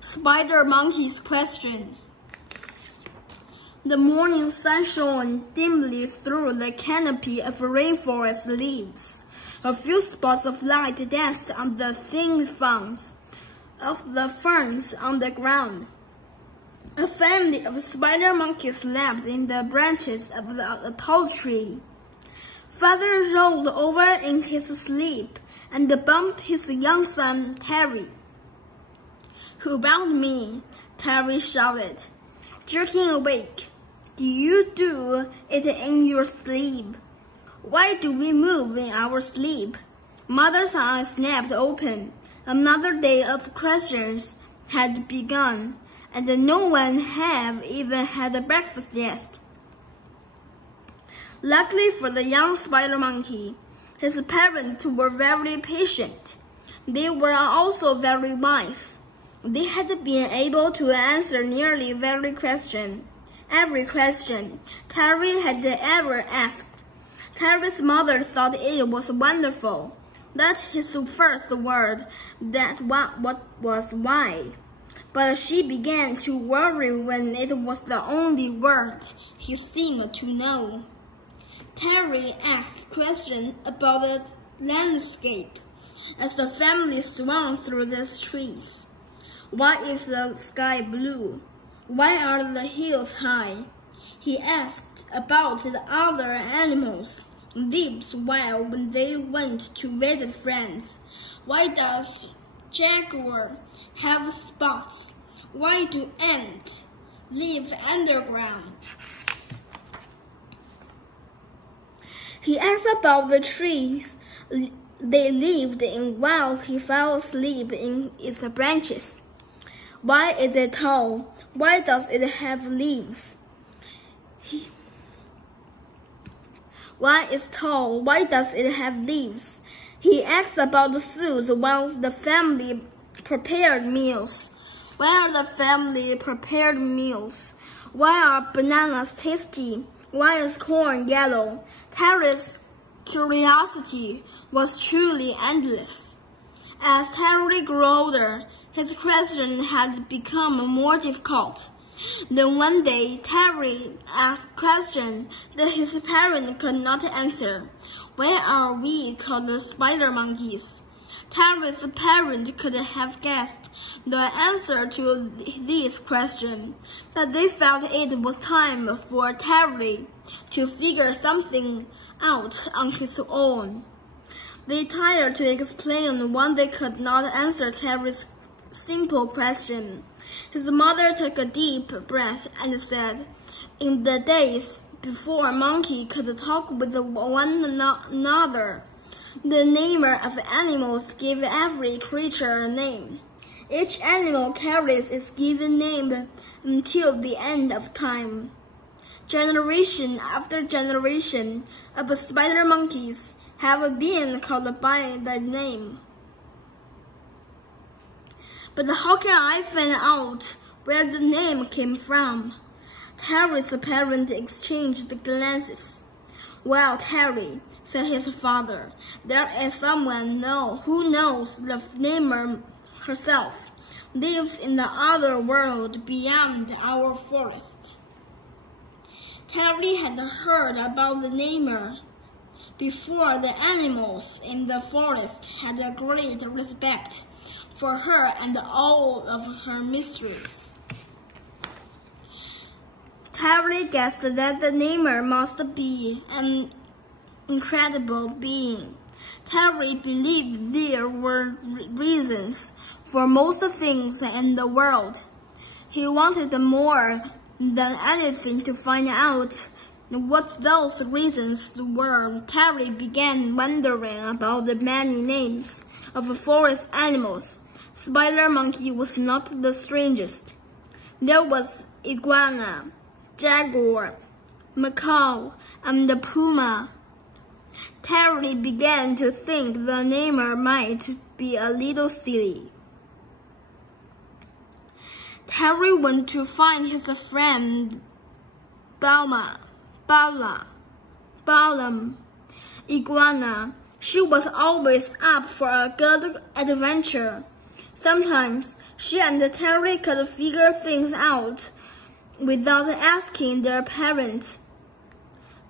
Spider Monkey's question. The morning sun shone dimly through the canopy of rainforest leaves. A few spots of light danced on the thin fronds of the ferns on the ground. A family of spider monkeys slept in the branches of a tall tree. Father rolled over in his sleep and bumped his young son, Terry. "Who bumped me?" Terry shouted, jerking awake. "Do you do it in your sleep? Why do we move in our sleep?" Mother's eyes snapped open. Another day of questions had begun, and no one had even had breakfast yet. Luckily for the young spider monkey, his parents were very patient. They were also very wise. They had been able to answer nearly every question Terry had ever asked. Terry's mother thought it was wonderful that his first word was why. But she began to worry when it was the only word he seemed to know. Terry asked questions about the landscape as the family swung through the trees. Why is the sky blue? Why are the hills high? He asked about the other animals' lives while when they went to visit friends. Why does jaguar have spots? Why do ants live underground? He asked about the trees they lived in while he fell asleep in its branches. Why is it tall? Why does it have leaves? Why is tall? Why does it have leaves? He asked about the foods while the family prepared meals. Why are the family prepared meals? Why are bananas tasty? Why is corn yellow? Terry's curiosity was truly endless. As Terry grew older, his questions had become more difficult. Then one day, Terry asked a question that his parents could not answer. Why are we called the spider monkeys? Terry's parents could have guessed the answer to this question, but they felt it was time for Terry to figure something out on his own. They tried to explain why they could not answer Terry's simple question. His mother took a deep breath and said, "In the days before monkey could talk with one another, the namer of animals gave every creature a name. Each animal carries its given name until the end of time. Generation after generation of spider monkeys have been called by that name. But how can I find out where the name came from?" Terry's parents exchanged glances. "Well, Terry," said his father, "there is someone who knows the namer herself, lives in the other world beyond our forest." Terry had heard about the namer before. The animals in the forest had a great respect for her and all of her mysteries. Terry guessed that the namer must be an incredible being. Terry believed there were reasons for most things in the world. He wanted more than anything to find out what those reasons were. Terry began wondering about the many names of forest animals. Spider monkey was not the strangest. There was iguana, jaguar, macaw, and the puma. Terry began to think the namer might be a little silly. Terry went to find his friend Balaam, iguana. She was always up for a good adventure. Sometimes she and Terry could figure things out without asking their parents.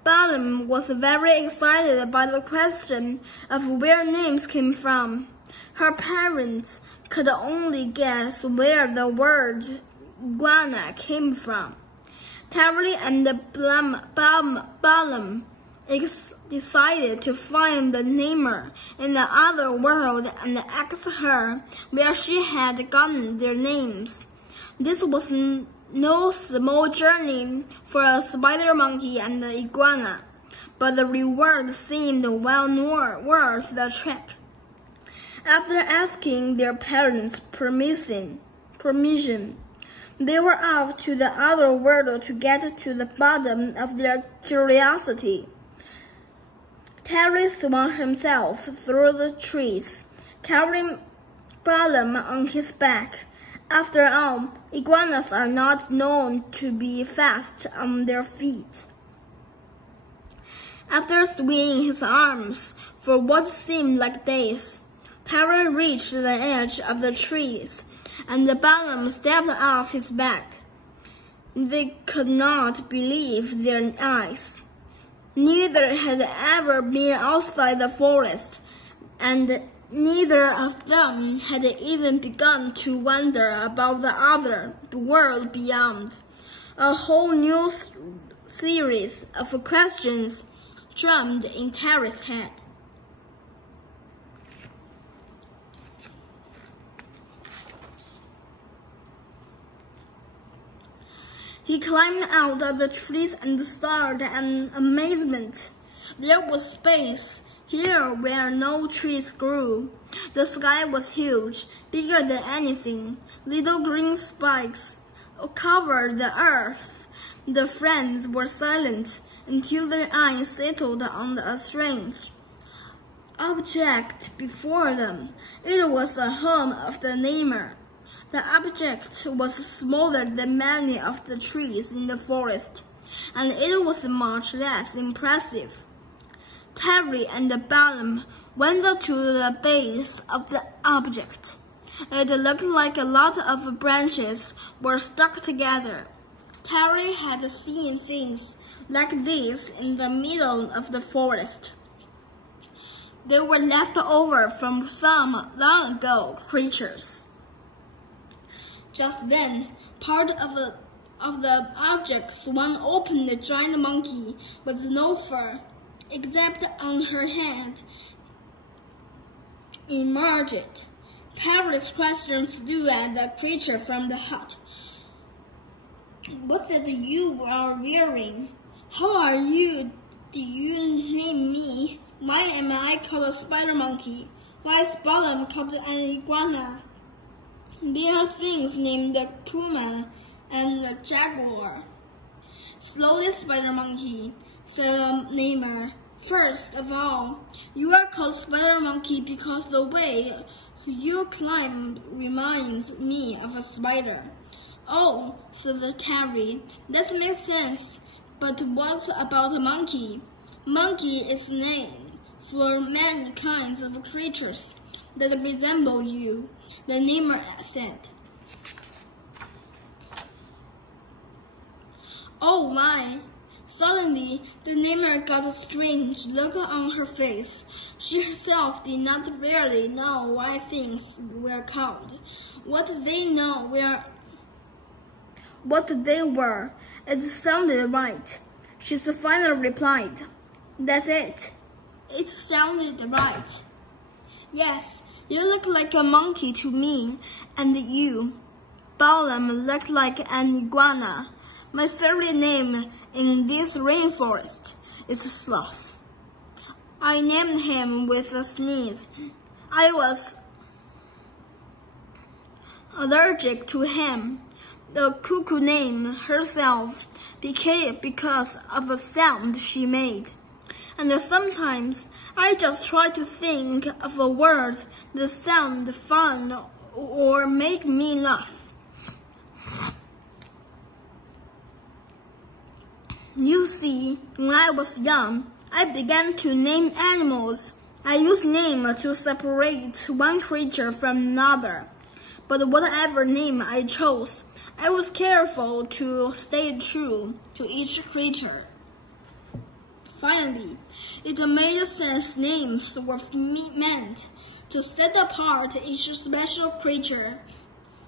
Balaam was very excited by the question of where names came from. Her parents could only guess where the word iguana came from. Terry and Balaam decided to find the namer in the other world and ask her where she had gotten their names. This was no small journey for a spider monkey and the iguana, but the reward seemed well worth the trek. After asking their parents' permission, they were off to the other world to get to the bottom of their curiosity. Terry swung himself through the trees, carrying Balaam on his back. After all, iguanas are not known to be fast on their feet. After swinging his arms for what seemed like days, Terry reached the edge of the trees, and Balaam stepped off his back. They could not believe their eyes. Neither had ever been outside the forest, and neither of them had even begun to wonder about the world beyond. A whole new series of questions drummed in Terry's head. He climbed out of the trees and stared in amazement. There was space here where no trees grew. The sky was huge, bigger than anything. Little green spikes covered the earth. The friends were silent until their eyes settled on a strange object before them. It was the home of the namer. The object was smaller than many of the trees in the forest, and it was much less impressive. Terry and Balaam went to the base of the object. It looked like a lot of branches were stuck together. Terry had seen things like this in the middle of the forest. They were left over from some long ago creatures. Just then, part of the object swung open. The giant monkey with no fur, except on her head, emerged. Terry's question flew at the creature from the hut. "What that you are wearing? How are you? Do you name me? Why am I called a spider monkey? Why is Balaam called an iguana? There are things named the puma and the jaguar." "Slowly, spider monkey," said the namer. "First of all, you are called spider monkey because the way you climb reminds me of a spider." "Oh," said Terry, "that makes sense. But what about a monkey?" "Monkey is a name for many kinds of creatures that resemble you," the namer said. "Oh my!" Suddenly, the namer got a strange look on her face. She herself did not really know why things were called. What they were, it sounded right. She finally replied, "That's it. It sounded right. Yes, you look like a monkey to me, and you, Balaam, look like an iguana. My favorite name in this rainforest is Sloth. I named him with a sneeze. I was allergic to him. The cuckoo name herself became because of a sound she made. And sometimes I just try to think of a word that sound fun or make me laugh. You see, when I was young, I began to name animals. I used name to separate one creature from another. But whatever name I chose, I was careful to stay true to each creature. Finally, it made sense names were meant to set apart each special creature.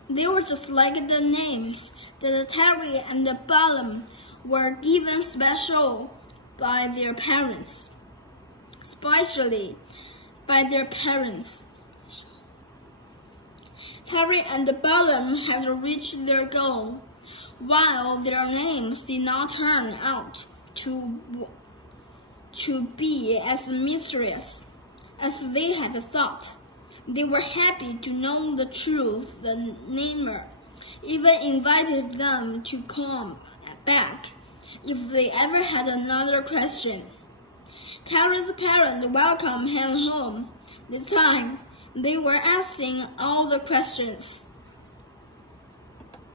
They were just like the names that Terry and Balaam were given special by their parents, especially by their parents. Terry and Balaam had reached their goal, while their names did not turn out to be as mysterious as they had thought. They were happy to know the truth. The namer even invited them to come back if they ever had another question. Terry's parents welcomed him home. This time, they were asking all the questions.